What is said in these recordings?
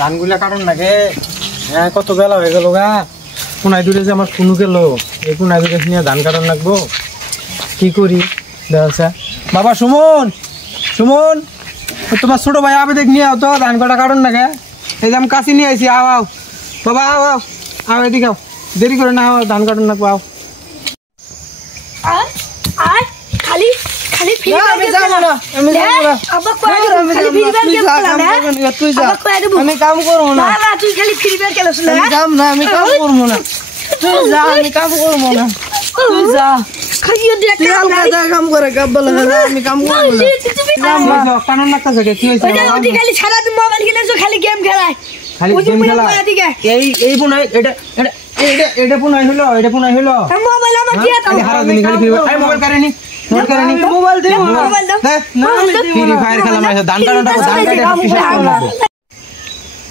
ধানগুলা কাটুন নাকি? হ্যাঁ, কত বেলা হয়ে গেল গা। কোনায় দূরে যে আমার কুনু গেল, এই কোনায় দূরে নিয়ে ধান কাটন লাগবো। কি করি দেখা? বাবা সুমন, সুমন, তোমার ছোট ভাই আবেদক নিয়ে আও তো, ধান কাটা কাটন নাকি? এই যে আমি কাছে নিয়ে আইছি, আও আও বাবা, আও আও আও, এদিকে আও, দেরি করে না, ধান কাটন লাগবো, আও। খালি খালি ফ্রি আমি যাব না, আমি যাব না। আব্বা কই খালি ফ্রি ফায়ার খেলছ না? তুই যা, আমি কাম করব না। না তুই খালি ফ্রি ফায়ার খেলছ না? আমি যাব না, আমি কাম করব না। তুই যা, আমি কাম করব না। তুই যা, খাইয়ে দে কাম করে কাম বলে না, আমি কাম করব না। কাম না কানন লাগতাছে কি হইছে? ওই খালি সারা দিন মোবাইল খেলেছ, খালি গেম খেলায়, খালি গেম খেলা। এই পুনাই এটা পুনাই হলো, এটা পুনাই হলো। মোবাইল আমার দিয়া দাও। হারা দিন খালি ফ্রি ফায়ার। মোবাইল কারেনি, মোবাইল কারেনি, মোবাইল দেব না। মোবাইল দাও। না ফ্রি ফায়ার খেলা মানে ধান কাটাটা, ধান কাটা কিসের লাগবে?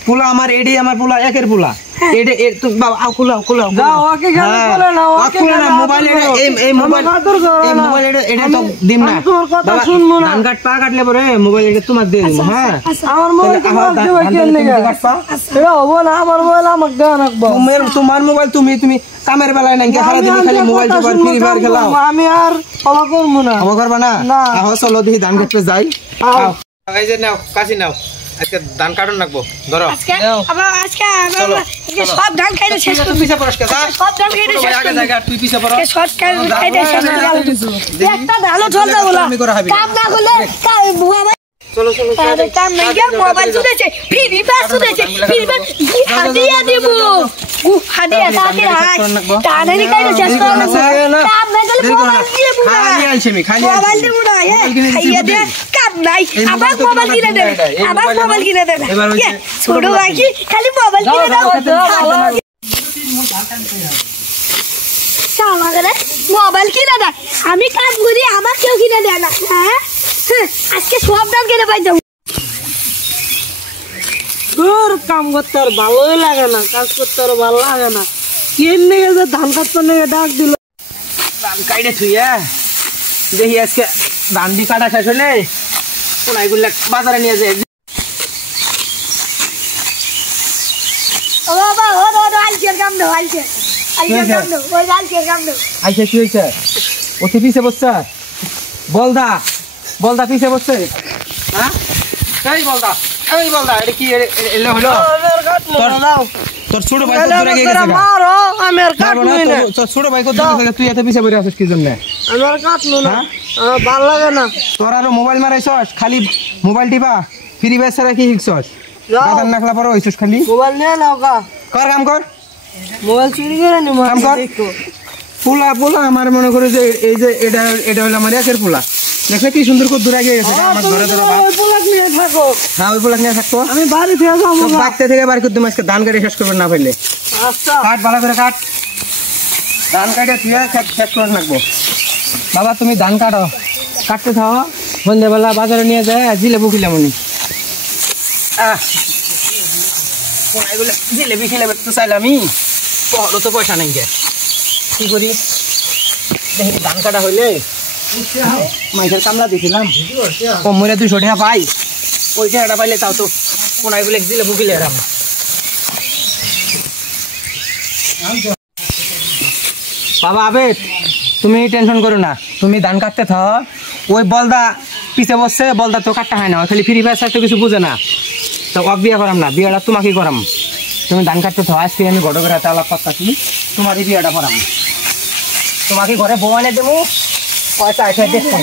পোলা আমার এডি, আমার পোলা একের পোলা। এডে তুমি বাবা আও খুলাও খুলাও যাও, ওকে খেলা বলে না, ওকে না। মোবাইল এই মোবাইল, এই মোবাইল এটা তো দিম না, তোমার কথা শুনবো না। ধান কাট পা কাটলে পরে মোবাইল এটা তোমার দিয়ে দিব। হ্যাঁ, আমার মোবাইল তোমার দেব কেন লাগা? এটা হবো না, আমার মোবাইল আমাকে দেওয়া রাখবো। তোমার মোবাইল তুমি কামের বেলায় নাই, সারা দিন খালি মোবাইল টিপার ফ্রি ফায়ার খেলাও। আমি আর অবাক করব না। অবাক করবা না? আহ চলো দেখি ধান কাটতে যাই। আও এই যে নাও, কাশি নাও, আজকে ধান কাটন রাখবো। ধরো আজকে সব ধান খাইতে শেষ করব। পিছে পড়স কে? সব ধান খাইতে শেষ করব। আগে জায়গা তুই পিছে পড়। সব খাইতে শেষ করব। একটা ভালো চলবে বলা। কাম না করলে চলো চলো কাম নাই, মোবাইল চুদেছে, ফ্রি ফায়ার চুদেছে, ফ্রি ফায়ার হাদিয়া দেব। হাদিয়া তাতে হাত টানানি খাইতে শেষ করব। কাম না করলে মোবাইল দিয়ে বুড়া খালি আইছে আমি, খালি মোবাইল দিয়ে বুড়া। খাইয়া দে, কাম নাই, আবার মোবাইল কিনে দে, আবার মোবাইল কিনে দে। ছোট ভাই কি খালি মোবাইল কিনে দাও। সামাগরে মোবাইল কিনে দেয়, আমি কাম করি, আমার কেউ কিনে দেয় না। হ্যাঁ আজকে সব দাম কিনে পাই যাবো। তোর কাম করতে আর ভালোই লাগে না, কাজ করতে আর ভালো লাগে না। কেমনে গেছে ধান কাটতে নিয়ে ডাক দিল। ধান কাইটে থুইয়া দেখি আজকে ধান দি কাটা শেষ হলে কোনাইগুলা বাজারে নিয়ে যায়। ও বাবা ও আলকের কাম দাও, আলকের কাম দাও, ওই আলকের কাম দাও। আইসা কি হয়েছে? অতি পিছে বসছে বলদা, বলদা পিছে বসছে। হ্যাঁ এই বলদা, এই বলদা, এটা কি এলে হলো? তোর ছোট ভাই কত দূরে গেছে? মারো, আমি আর কাটবই না। তোর ছোট ভাই কত দূরে গেছে, তুই এত পিছে পড়ে আছিস কি জন্য? আমি আর কাটলো না, আমার ভালো লাগে না। তোর আরো মোবাইল মারাইছস, খালি মোবাইল টিপা ফ্রি ফায়ার ছাড়া কি শিখছস? বাজার নাখলা পরে হইছস খালি। মোবাইল নিয়ে নাও কা, কর কাম কর, মোবাইল চুরি করে নি কাম কর। পোলা পোলা আমার মনে করে যে এই যে এটা হলো আমার একের পোলা। দেখলে কি সুন্দর করে দূরে গিয়ে গেছে আমার ঘরে ধরে। ওই পোলাক নিয়ে থাকো। হ্যাঁ ওই পোলাক নিয়ে থাকতো। আমি বাড়ি থেকে যাবো না। বাড়তে থেকে বাড়ি করতে আজকে ধান কাটে শেষ করবেন না পারলে। আচ্ছা কাট ভালো করে কাট, ধান কাটে তুই শেষ করে রাখবো। বাবা তুমি ধান কাটো, কাটতে থাও, সন্ধ্যাবেলা বাজারে নিয়ে যায় জিলেবু খিলাম উনি। এগুলো জিলেবি খিলাম তো চাইলাম আমি, তো পয়সা নেই গে, কি করি দেখি ধান কাটা হইলে মাইসের কামলা দিছিলাম কমরে 200 টাকা পাই, ওই টাকাটা পাইলে তাও তো কোনাইগুলো জিলেবু খিলে এরাম। বাবা আবেদ তুমি টেনশন করো না, তুমি ধান কাটতে থাও। ওই বলদা পিছে বসছে, বলদা তো কাটতে হয় না, খালি ফ্রি ফায়ার তো কিছু বুঝে না, তো অক বিয়া করাম না, বিয়াটা তোমাকে করাম। তুমি ধান কাটতে থাও, আজকে আমি ঘটো করে আলাপ পাচ্ছি, তোমারই বিয়াটা করাম, তোমাকে ঘরে বউ এনে দেবো, পয়সা এসে দেখো।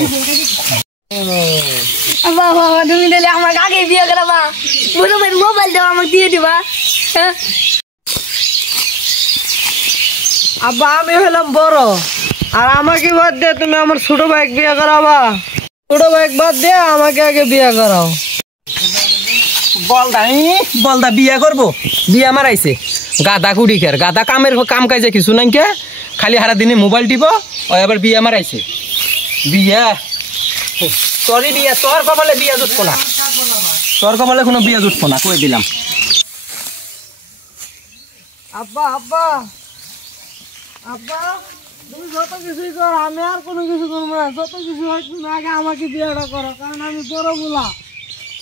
বাবা তুমি দিলে আমাকে আগে বিয়ে করাবা, বলো ভাই মোবাইল দাও আমাকে দিয়ে দিবা। হ্যাঁ আব্বা আমি হলাম বড়, আর আমাকে বাদ দিয়ে তুমি আমার ছোট ভাই বিয়ে করাবা? ছোট ভাই বাদ দিয়ে আমাকে আগে বিয়ে করাও। বলদা বিয়া করবো, বিয়া মারাইছে গাদা কুড়ি খের, গাদা কামের কাম কাজে কিছু নাই কে, খালি সারা দিনে মোবাইল টিপ, ওই আবার বিয়া মারাইছে। বিয়া তোরই বিয়া, তোর কপালে বিয়া জুটবো না, তোর কপালে কোনো বিয়া জুটবো না, কই দিলাম। আব্বা আব্বা আব্বা তুমি যত কিছুই করো, আমি আর কোনো কিছু করবো না, যত কিছু হয় তুমি আগে আমাকে বিয়েটা করো, কারণ আমি বড় বলা।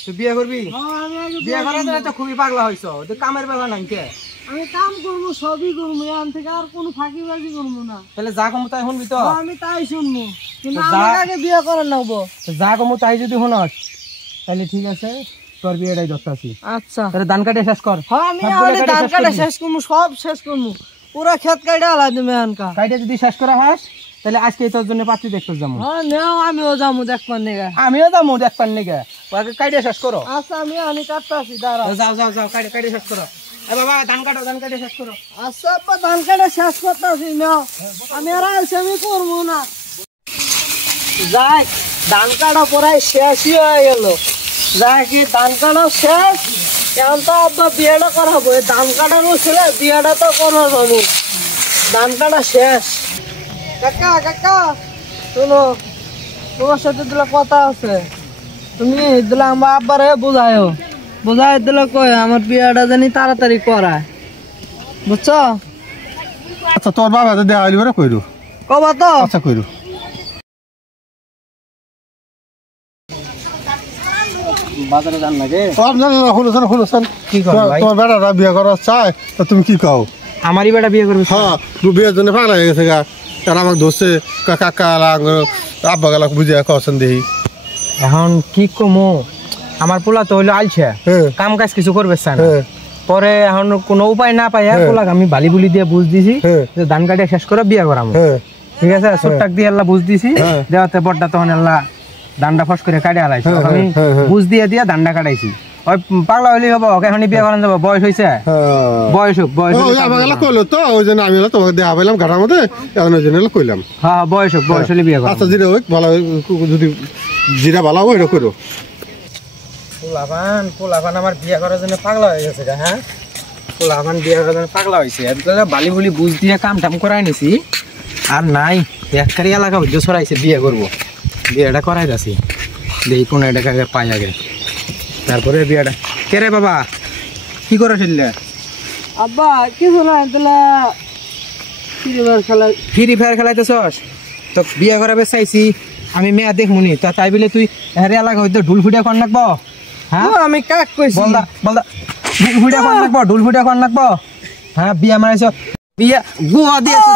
তুই বিয়ে করবি? আমি আগে বিয়ে করার জন্য তো খুবই পাগলা হইছো, তুই কামের বেলা নাই কে? আমি কাম করবো, সবই করবো, এখান থেকে আর কোনো ফাঁকিবাজি করবো না। তাহলে যা কমু তাই শুনবি তো? আমি তাই শুনবো, কিন্তু তো যা- আমাকে আগে বিয়ে করে নেবো। যা কমু তাই যদি শুনস তাহলে ঠিক আছে, তোর বিয়েটাই ধরতাছি। আচ্ছা, তাহলে ধান কাটে শেষ কর। হ্যাঁ আমি সবগুলো আগে কাটে ধান শেষ কাটা করবি। শেষ করবো, সব শেষ করবো, পুরা ক্ষেত কাটা আলাই তুমি এখানকার। কাইটা যদি শেষ করা হাস তাহলে আজকে তোর জন্য পাত্রী দেখতে যাবো। হ্যাঁ নেও, আমিও যাবো দেখবার নিগা। আমিও যাবো দেখবার নিকে, আগে কাইটা শেষ করো। আচ্ছা আমি আনি কাটতাছি, দাঁড়া। যাও যাও যাও, কাইটা শেষ করো। এ বাবা ধান কাটো, ধান কাটে শেষ করো। আচ্ছা আব্বা, ধান কাটা শেষ করতেছি, নাও। আমি আর আমি করবো না। যাই, ধান কাটা প্রায় শেষই হয়ে গেল। যাই কি ধান কাটা শেষ, এখন তো আব্বা বিয়েটা করাবো। এই ধান কাটানো ছেলে বিয়েটা তো করা যাবো। ধান কাটা শেষ। কাকা কাকা শোনো, তোমার সাথে দিলে কথা আছে। তুমি দিলে আমার আব্বারে বুঝাই দিলে কই আমার বিয়েটা জানি তাড়াতাড়ি করায়, বুঝছো? আচ্ছা তোর বাবা তো দেওয়া হইলি বলে কইরু। কবা তো? আচ্ছা কইরু। বাজারে যান লাগে। তোর না না শুনুছেন কি করো ভাই? তোমার বেটারা বিয়ে করার চায়, তা তুমি কি কও? আমারই বেটা বিয়ে করবে? হ্যাঁ, তুই বিয়ের জন্য পাগলা হয়ে গেছে গা। আর আমাকে ধরছে কাকা আব্বা গালা বুঝিয়া কছেন দেখি। এখন কি কমু, আমার পোলা তো হইলো আলছে, হ্যাঁ কাম কাজ কিছু করবে না। হ্যাঁ পরে এখন কোনো উপায় না পাই হ্যাঁ। পোলাক আমি বালি বুলি দিয়ে বুঝ দিছি হ্যাঁ। যে ধান কাটিয়া শেষ করে বিয়ে করামু। হ্যাঁ ঠিক আছে, সুট্টাক দিয়ে আল্লাহ বুঝ দিছি, হ্যাঁ। দেওয়াতে বড়টা তখন আল্লাহ দান্ডা ফস করে কাটে আলাইছে। হ্যাঁ, আমি হ্যাঁ, হ্যাঁ। বুঝ দিয়ে দিয়া দান্ডা কাটাইছি। ওই পাগলা হইলেই হবো, ওকে এখনই বিয়ে করান যাবো, বয়স হইছে, বয়স হোক, বয়স ওই হইলে আব্বা গালা তারপর। কইলো তো, ওই জন্য আমি তোমাকে দেওয়া পাইলাম ঘাটার মধ্যে, এখন ওই জন্য কইলাম। হ্যাঁ বয়স হোক, বয়স হলে বিয়ে করাম। আচ্ছা যেটা হোক ভালো, যদি যেটা ভালো হয় এটা করো। পোলাপান আমার বিয়ে করার জন্য পাগলা হয়ে গেছে গা। হ্যাঁ, পোলাপান বিয়ে করার জন্য পাগলা হয়েছে। বালি বুলি বুঝ দিয়ে কাম টাম করাই নিছি, আর নাই একটারি এলাকা বুঝে সরাইছে বিয়ে করবো। বিয়েটা করাই যাচ্ছি, দেখি কোন এটাকে পাই আগে, তারপরে বিয়েটা। কে রে বাবা, কি করে ফেললে? আব্বা কিছু না, দিলা ফ্রি ফায়ার খেলাইতেছস? তো বিয়ে করাবে চাইছি আমি, মেয়া দেখ মুনি, তা তাই বলে তুই হেরে এলাকা হইতে ঢুল ফুটিয়া কর নাকবো? হ্যাঁ আমি কাক কইছি। বলদা বলদা ঢুল ফুটিয়া কর নাকবো, ঢুল ফুটিয়া কর নাকবো? হ্যাঁ বিয়া মারাইছ, বিয়া গুয়া দিয়েছ।